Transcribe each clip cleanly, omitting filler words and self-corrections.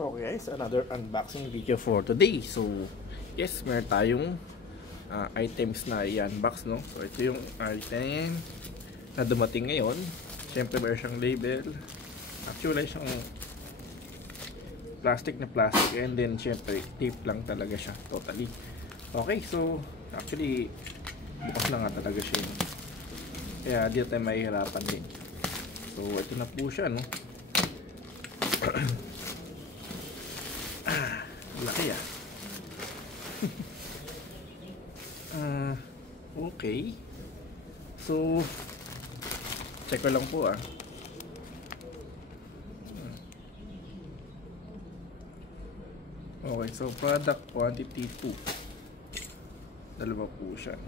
Okay guys, another unboxing video for today. So, yes, meron tayong items na i-unbox, no? So, ito yung item na dumating ngayon. Siyempre, meron siyang label. Actually, siyang plastic and then, siyempre, tape lang talaga siya, totally. Okay, so, actually, bukas na nga talaga siya. Kaya, di tayo mahihirapan din. So, ito na po siya, no? Laki okay. So, check ko lang po Okay, so product quantity 2. Dalawa po siya.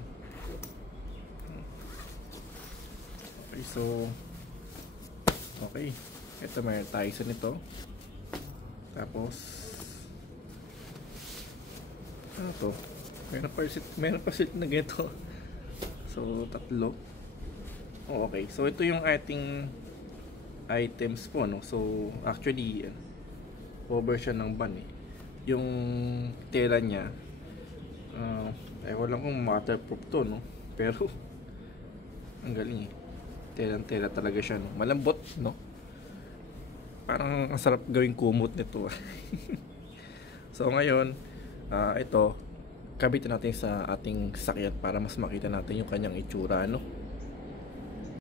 Okay, so okay. Ito may tayo sa nito. Tapos ano to? Meron pa set na ganito. So, tatlo. Okay. So, ito yung ating items po, no? So, actually, over siya ng ban eh. Yung tela niya, ewan lang kung waterproof to, no? Pero, ang galing eh. Tela talaga siya, no? Malambot, no? Parang ang sarap gawing kumot nito. So, ngayon, ito kabitin natin sa ating sasakyan para mas makita natin yung kanyang itsura, no?